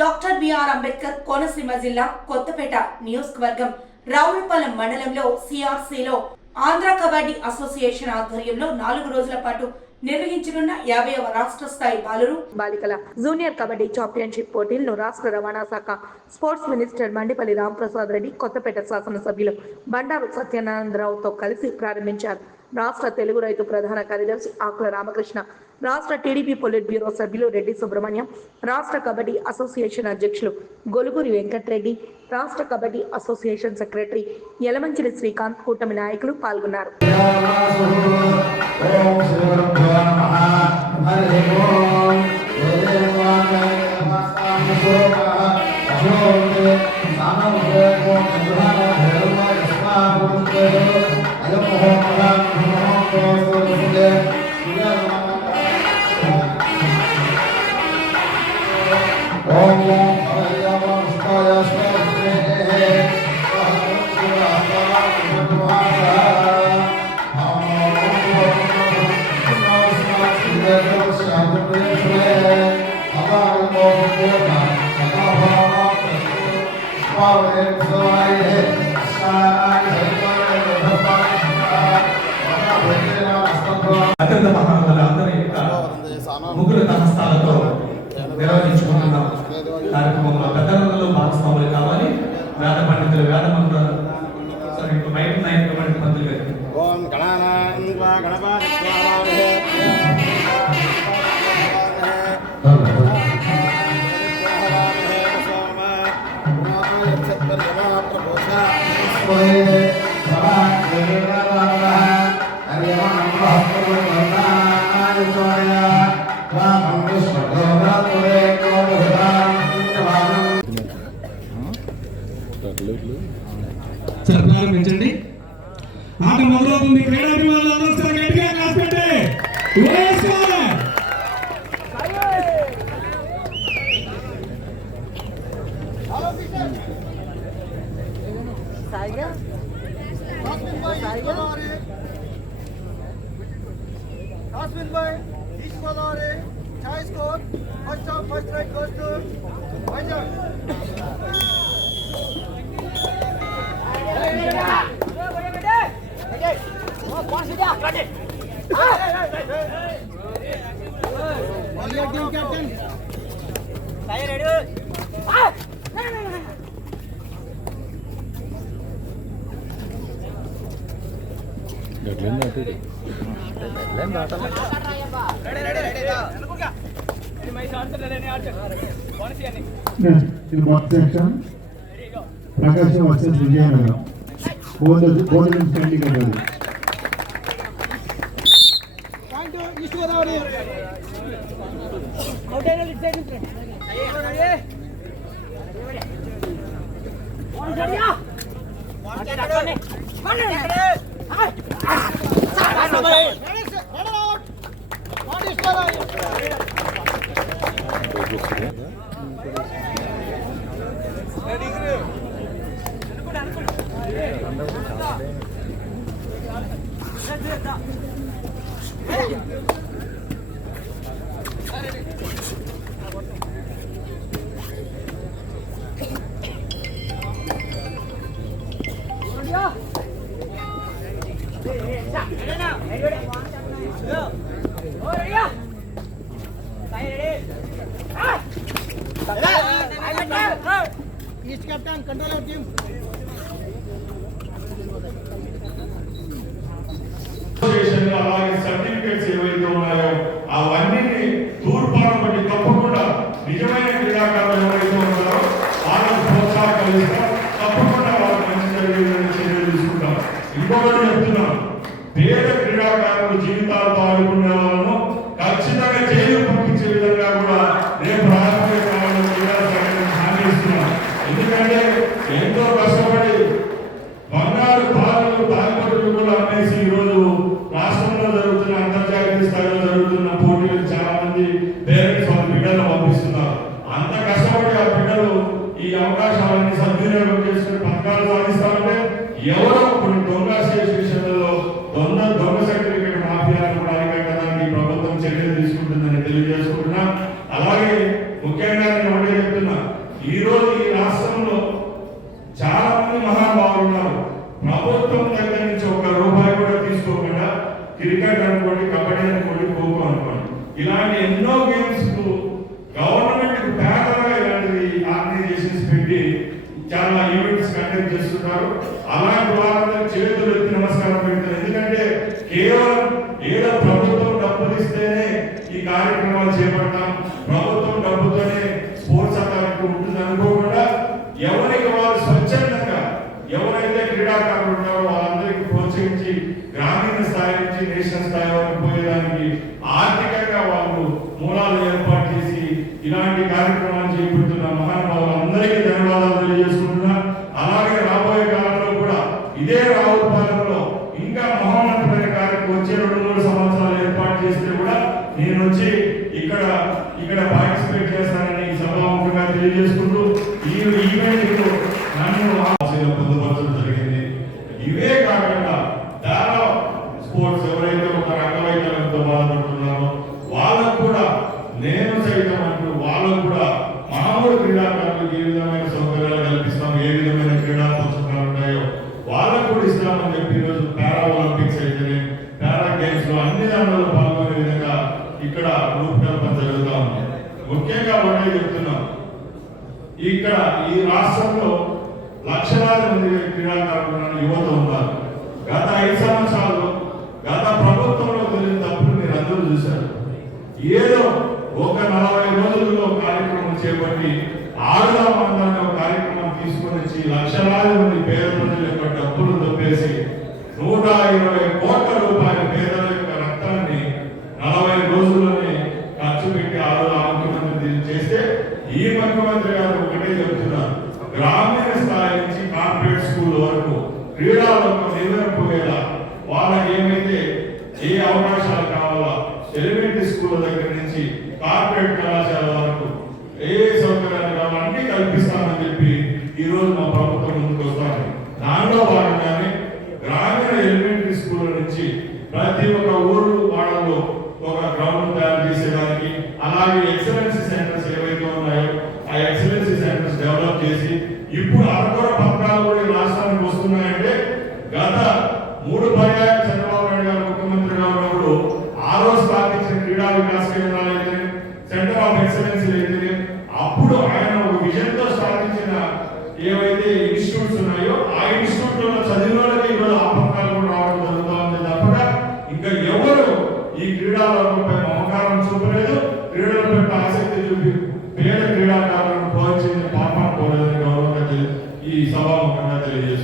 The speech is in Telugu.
డాక్టర్ బిఆర్ అంబేద్కర్ కోనసీమ జిల్లా కొత్తపేట నియోజకవర్గం రావులపాలెం మండలంలో సిఆర్సిలో ఆంధ్ర కబడ్డీ అసోసియేషన్ ఆధ్వర్యంలో 4 రోజుల పాటు నిర్వహించనున్న 50వ రాష్ట్ర స్థాయి బాలికల జూనియర్ కబడ్డీ ఛాంపియన్షిప్ పోటీలను రాష్ట్ర రవాణా శాఖ స్పోర్ట్స్ మినిస్టర్ మండిపల్లి రాంప్రసాద్ రెడ్డి కొత్తపేట శాసనసభ్యులు బండారు సత్యనారాయణరావుతో కలిసి ప్రారంభించారు. రాష్ట్ర తెలుగు రైతు ప్రధాన కార్యదర్శి ఆకుల రామకృష్ణ, రాష్ట్ర టీడీపీ పొలిట్ బ్యూరో సభ్యులు రెడ్డి సుబ్రహ్మణ్యం, రాష్ట్ర కబడ్డీ అసోసియేషన్ అధ్యక్షులు గొలుగురి వెంకట్రెడ్డి, రాష్ట్ర కబడ్డీ అసోసియేషన్ సెక్రటరీ యలమంచిలి శ్రీకాంత్, కూటమి నాయకులు పాల్గొన్నారు. అత్యంత మహానుభావుల అందరి యొక్క ముగ్గుల హస్తాలతో నిర్వహించుకుంటున్న కార్యక్రమంలో పెద్దలందరూ భాగస్వాములు కావాలి. వేద పండితులు వేద మంత్రాలు బయట నాయకులు మంత్రులు గారు ప్రారంభించండి. ఆట మొదలవుతుంది. క్రీడాభిమానులు అందరూ గట్టిగా క్లాస్ పెట్టి ఇది మొత్తం సెక్షన్ ప్రకాశం వర్సెస్ విజయనగరం బోర్డు స్టాండింగ్ అవ్వాలి. East captain, control your team. అలాగే సర్టిఫికెట్స్ ఏవైతే ఉన్నాయో అవన్నీ తూర్పాను బట్టి తప్పకుండా నిజమైన క్రీడాకారులు ఎవరైతే ఉన్నారో వాళ్ళకు ప్రోత్సాహం కలిగిస్తాం. తప్పకుండా వాళ్ళకి మంచి జరిగే చర్యలు తీసుకుంటాం. ఇంకొకటి చెప్తున్నాం, పేద క్రీడాకారులు జీవితాలతో ఆడుకునే వాళ్ళను ఖచ్చితంగా జైలు పంపించే విధంగా కూడా రేపు రాజకీయ కాలంలో క్రీడా హామీ ఇస్తున్నాం. ఎందుకంటే ఎంతో కష్టపడి బంగారు బాలలు తాలిపట్టులు కూడా అమ్మేసి ఈరోజు రాష్ట్రంలో జరుగుతున్న అంతర్జాతీయ స్థాయిలో జరుగుతున్న పోటీలకు చాలా మంది పేరెంట్స్ వాళ్ళ బిడ్డలు పంపిస్తున్నారు. అంత కష్టపడి ఆ బిడ్డలు ఈ అవకాశాలన్నీ సద్వినియోగం చేసుకుని పథకాలు సాధిస్తామంటే ఎవరో కొన్ని దొంగ అసోసియేషన్లలో దొంగ సర్టిఫికేట్ మాఫియాను కూడా అరికట్టడానికి ప్రభుత్వం చర్యలు తీసుకుంటుందని తెలియజేసుకుంటున్నా. అలాగే ముఖ్యంగా నేను ఒకటే చెప్తున్నా, ఈ రోజు ఈ రాష్ట్రంలో చాలా మంది మహానుభావులు ఉన్నారు. ప్రభుత్వం దగ్గర నుంచి ఒక్క రూపాయి కూడా తీసుకోకుండా క్రికెట్ అనుకోండి, కబడ్డీ అనుకోండి, ఖోఖో అనుకోండి, ఇలాంటి ఎన్నో గేమ్స్ కు గవర్నమెంట్ పేదగా ఇలాంటి ఆర్గనైజేషన్స్ పెట్టి చాలా ఈవెంట్స్ కండక్ట్ చేస్తున్నారు. అలాంటి వాళ్ళందరూ చేతులు ఎత్తి నమస్కారం పెడతారు. ఎందుకంటే కేవలం ఏదో ప్రభుత్వం డబ్బులు ఇస్తేనే ఈ కార్యక్రమాలు చేపడతాం, ప్రభుత్వం డబ్బుతోనే స్పోర్ట్స్ అథారిటీ ఉంటుంది అనుకోకుండా ఎవరికి వారు స్వచ్ఛందంగా ఎవరైతే క్రీడాకారులు ఉంటారో వాళ్ళందరికీ ప్రోత్సహించి గ్రామీణ స్థాయి నుంచి నేషనల్ స్థాయి వరకు పోయేదానికి ఆర్థికంగా వాళ్ళు మూలాలు ఏర్పాటు చేసి ఇలాంటి కార్యక్రమాలు చేపడుతున్న మహానుభావులందరికీ ధన్యవాదాలు తెలియజేసుకుంటున్నా. అలాగే రాబోయే కాలంలో కూడా ఇదే రావులపాలెంలో ఇంకా మహోన్నతమైన కార్యక్రమం వచ్చే 2-3 సంవత్సరాలు ఏర్పాటు చేస్తే కూడా నేను వచ్చి ఇక్కడ పార్టిసిపేట్ చేస్తానని సభాముఖంగా తెలియజేసుకుంటూ ఈ ఈవెంట్ నన్ను పొందుపరచడం జరిగింది. ఇవే కాకుండా చాలా స్పోర్ట్స్ ఎవరైతే ఒక రంగవైకల్యంతో బాధపడుతున్నారో వాళ్ళకు కూడా నేను సైతం అంటూ వాళ్ళకు కూడా మామూలు క్రీడాకారులకు ఏ విధమైన సౌకర్యాలు కల్పిస్తాం, ఏ విధమైన క్రీడా పోషకాలు ఉంటాయో వాళ్ళకు కూడా ఇస్తామని చెప్పి ఈరోజు పారా ఒలింపిక్స్ అయితేనే పారా గేమ్స్ లో అన్ని దాంట్లో పాల్గొనే విధంగా ఇక్కడ రూపకల్పన జరుగుతూ ఉంది. ముఖ్యంగా ఒకటే చెప్తున్నాం, ఇక్కడ ఈ రాష్ట్రంలో లక్షలాది మంది క్రీడాకారులు యువత ఉన్నారు. గత 5 సంవత్సరాల్లో గత ప్రభుత్వంలో జరిగిన తప్పులు మీరు అందరూ చూశారు. ఏదో ఒక 40 రోజుల్లో కార్యక్రమం చేపట్టి ఆడుదామందరూ ఒక కార్యక్రమం తీసుకొని వచ్చి లక్షలాది మంది పేద ప్రజల యొక్క డబ్బులు తప్పేసి 120 కోట్ల రూపాయల పేదల యొక్క రక్తాన్ని 40 రోజుల్లోనే ఖర్చు పెట్టి ఆ ముఖ్యమంత్రి చేస్తే ఈ ముఖ్యమంత్రి గారు ఒకటే చెబుతున్నారు, గ్రామీణ స్థాయి నుంచి కార్పొరేట్ స్కూల్ వరకు క్రీడలకు నిలబడిపోయేలా వాళ్ళకి ఏమైతే ఏ అవకాశాలు కావాలా ఎలిమెంటరీ స్కూల్ దగ్గర నుంచి కార్పొరేట్ కళాశాల వరకు ఏ సౌకర్యాలు కావాలో అన్ని కల్పిస్తామని చెప్పి ఈ రోజు మా ప్రభుత్వం ముందుకు వస్తాను. దానిలో భాగంగానే గ్రామీణ ఎలిమెంటరీ స్కూల్ నుంచి ప్రతి ఒక్క ఊరు వాడల్లో ఒక గ్రౌండ్ తయారు చేసేదానికి, అలాగే ఎక్సలెన్సీ సెంటర్స్ ఏవైతే ఉన్నాయో ఆ ఎక్సలెన్సీ సెంటర్స్ డెవలప్ చేసి ఇప్పుడు అరకొర పథకాలు కూడా రాష్ట్రానికి వస్తున్నాయంటే గత 3 పర్యాయాలు చంద్రబాబు నాయుడు గారు ముఖ్యమంత్రిగా ఉన్నప్పుడు ఆ రోజు స్థాపించిన క్రీడా వికాస్ కేంద్రాలు అయితే సెంటర్ ఆఫ్ ఎక్సలెన్సీ అయితే అప్పుడు ఆయన ఒక విజన్ తో స్థాపించిన ఏవైతే ఇన్స్టిట్యూట్స్ ఉన్నాయో ఆ ఇన్స్టిట్యూట్ లో చదివిన వాళ్ళకి ఈరోజు ఆ పథకాలు కూడా రావడం జరుగుతూ ఉంది తప్పక ఇంకా ఎవరు ఈ క్రీడాలపై మమకారం చూపలేదు, క్రీడల పట్ల ఆసక్తి చూపి పేద క్రీడాకారులను ప్రోత్సహించిన పాపం పోలేదని గౌరవంగా ఈ సభాముఖంగా తెలియజేస్తారు.